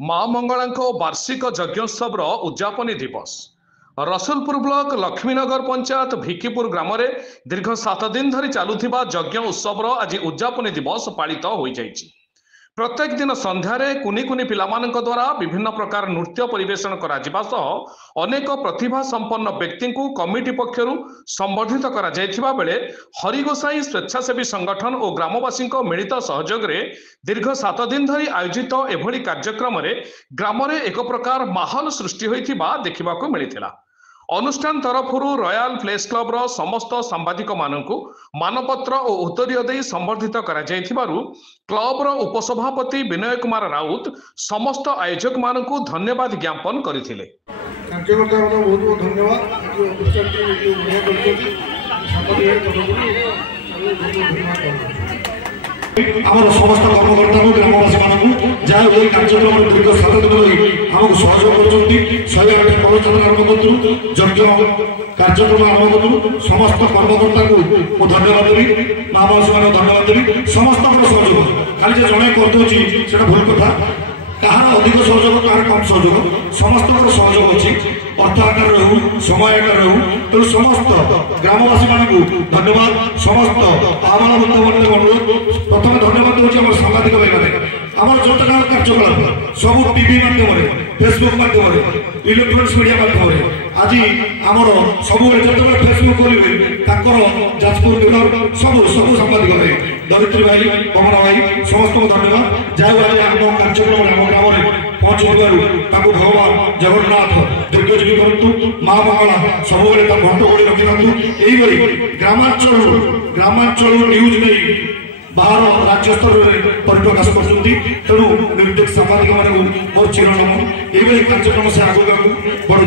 माँ मंगला वार्षिक यज्ञोत्सव उद्यापनी दिवस रसुलपुर ब्लॉक लक्ष्मीनगर पंचायत भिकीपुर ग्राम में दीर्घ 7 दिन धरी चलुथिबा यज्ञ उत्सव आज उद्यापनी दिवस पालित हो जाइछि। प्रत्येक दिन संध्यारे कुनी कुनी पिलामानक द्वारा विभिन्न प्रकार नृत्य परिवेषण करा जिबा सह अनेक प्रतिभा संपन्न व्यक्ति को कमिटी पक्षरु संबर्धित करा जायथिबा बेले हरिगोसाई स्वेच्छासेवी संगठन और ग्रामवासी मिलित सहयोग रे दीर्घ 7 दिन धरी आयोजित एभली कार्यक्रम रे ग्राम रे एक प्रकार माहौल सृष्टि होइथिबा देखिबाको मिलिथिला। अनुष्ठान तरफरु रॉयल प्लेस क्लब रो समस्त सांबादिक मानकु मानपत्र और उत्तरीय दे संबर्धित करा जायथिबारु क्लब रो उपसभापति विनय कुमार राउत समस्त आयोजक मानकु धन्यवाद ज्ञापन करथिले। कार्यकर्ता बहुत बहुत धन्यवाद। आमर समस्त कर्मकर्ता को ग्रामवासी मानक जहाँ ये कार्यक्रम दीर्घ 7 दिन रही आमको सहयोग कर 108 कलचन आरंभ करूँ यज्ञ कार्यक्रम आरंभ करूँ समस्त कर्मकर्ता को धन्यवाद देवी माँवासी मान धन्यवाद देवी समस्त सहयोग खाली जड़े करदे से भूल कथा कहार अधिक सहयोग कहार कम सहयोग समस्त सहयोग अच्छी अर्थ आकार रहू समय आकार रहू तेणु समस्त ग्रामवासी मान धन्यवाद समस्त आह्वान बंधु अनुरोध प्रथम धन्यवाद दूसरी सांबादिक भाई मैंने आम जो कार्यकलाप सब टीवी माध्यम फेसबुक माध्यम इलेक्ट्रोनिक्स मीडिया माध्यम आज आमर सब जो फेसबुक खोलेंगे जाजपुर जिलार सब सब सांबादिक भाई धरित्री भाई पवन भाई समस्त को धन्यवाद जाए आज आम कार्यक्रम आम ग्राम पहुंची भगवान जगन्नाथ दीर्घजीवी करूँ माँ मंगला सब घंट गोड़ी रखी ग्रामांचल न्यूज नहीं बाहर राज्य स्तर में परिप्रकाश कर तेणु निर्देश सांबादिक मान मोर चिर नमन ये कार्यक्रम से आगे बढ़